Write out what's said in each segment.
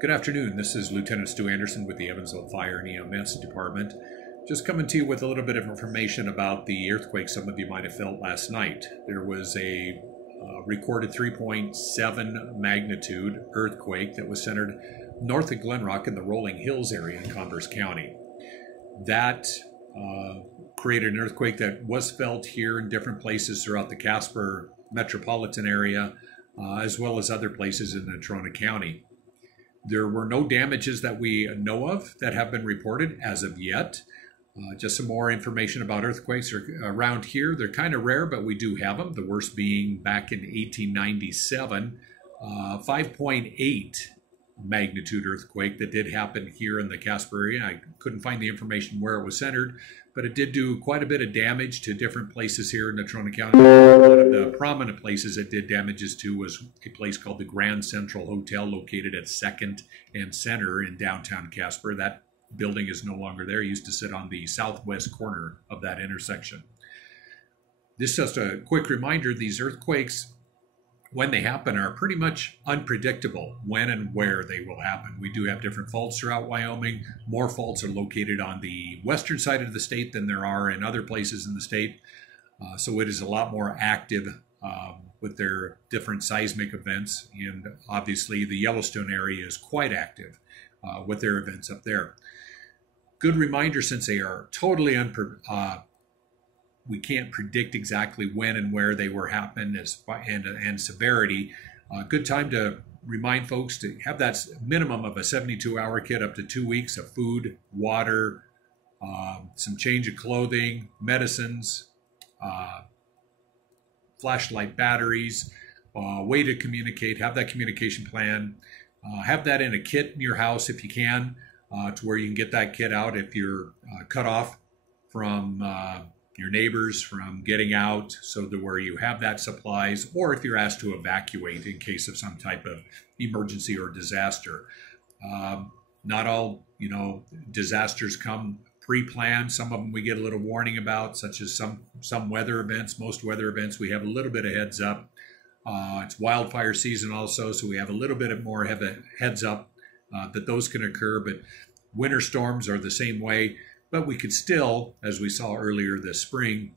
Good afternoon. This is Lieutenant Stu Anderson with the Evansville Fire and EMS Department. Just coming to you with a little bit of information about the earthquake some of you might have felt last night. There was a recorded 3.7 magnitude earthquake that was centered north of Glen Rock in the Rolling Hills area in Converse County. That created an earthquake that was felt here in different places throughout the Casper metropolitan area, as well as other places in Natrona County. There were no damages that we know of that have been reported as of yet. Just some more information about earthquakes around here. They're kind of rare, but we do have them. The worst being back in 1897, 5.8 magnitude earthquake that did happen here in the Casper area. I couldn't find the information where it was centered, but it did do quite a bit of damage to different places here in Natrona County. One of the prominent places it did damages to was a place called the Grand Central Hotel, located at 2nd and Center in downtown Casper. That building is no longer there. It used to sit on the southwest corner of that intersection. This is just a quick reminder, these earthquakes, when they happen, are pretty much unpredictable when and where they will happen. We do have different faults throughout Wyoming. More faults are located on the western side of the state than there are in other places in the state. So it is a lot more active with their different seismic events. And obviously the Yellowstone area is quite active with their events up there. Good reminder, since they are totally we can't predict exactly when and where they will happen and severity. Good time to remind folks to have that minimum of a 72-hour kit up to 2 weeks of food, water, some change of clothing, medicines, flashlight batteries, way to communicate. Have that communication plan. Have that in a kit in your house if you can, to where you can get that kit out if you're cut off from your neighbors from getting out, so that where you have that supplies, or if you're asked to evacuate in case of some type of emergency or disaster. Not all, disasters come pre-planned. Some of them we get a little warning about, such as some weather events. Most weather events we have a little bit of heads up. It's wildfire season also, so we have a little bit more of a heads up that those can occur. But winter storms are the same way. But we could still, as we saw earlier this spring,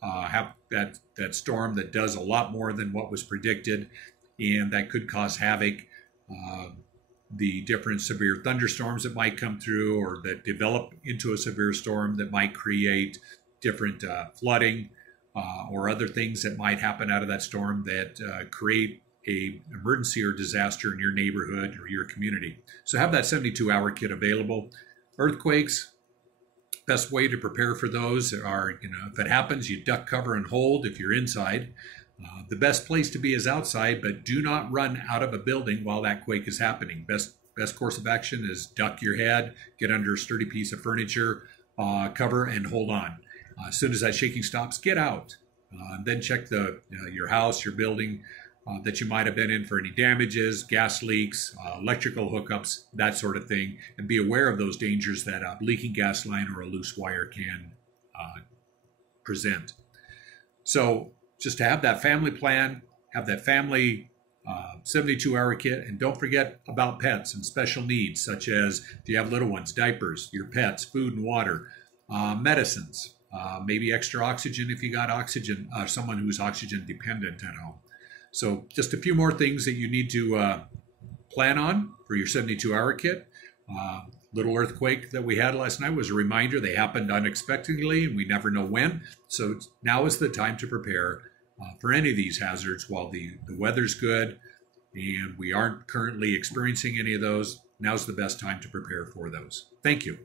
have that storm that does a lot more than what was predicted, and that could cause havoc. The different severe thunderstorms that might come through, or that develop into a severe storm, that might create different flooding or other things that might happen out of that storm that create a emergency or disaster in your neighborhood or your community. So have that 72-hour kit available. Earthquakes, best way to prepare for those are, if it happens, you duck, cover, and hold if you're inside. The best place to be is outside, but do not run out of a building while that quake is happening. Best course of action is duck your head, get under a sturdy piece of furniture, cover, and hold on. As soon as that shaking stops, get out. Then check your house, your building, that you might have been in for any damages, gas leaks, electrical hookups, that sort of thing, and be aware of those dangers that a leaking gas line or a loose wire can present. So just to have that family plan, have that family 72-hour kit, and don't forget about pets and special needs, such as if you have little ones, diapers, your pets, food and water, medicines, maybe extra oxygen if you got oxygen, someone who's oxygen dependent at home. So just a few more things that you need to plan on for your 72-hour kit. Little earthquake that we had last night was a reminder. They happened unexpectedly, and we never know when. So now is the time to prepare for any of these hazards while the weather's good and we aren't currently experiencing any of those. Now's the best time to prepare for those. Thank you.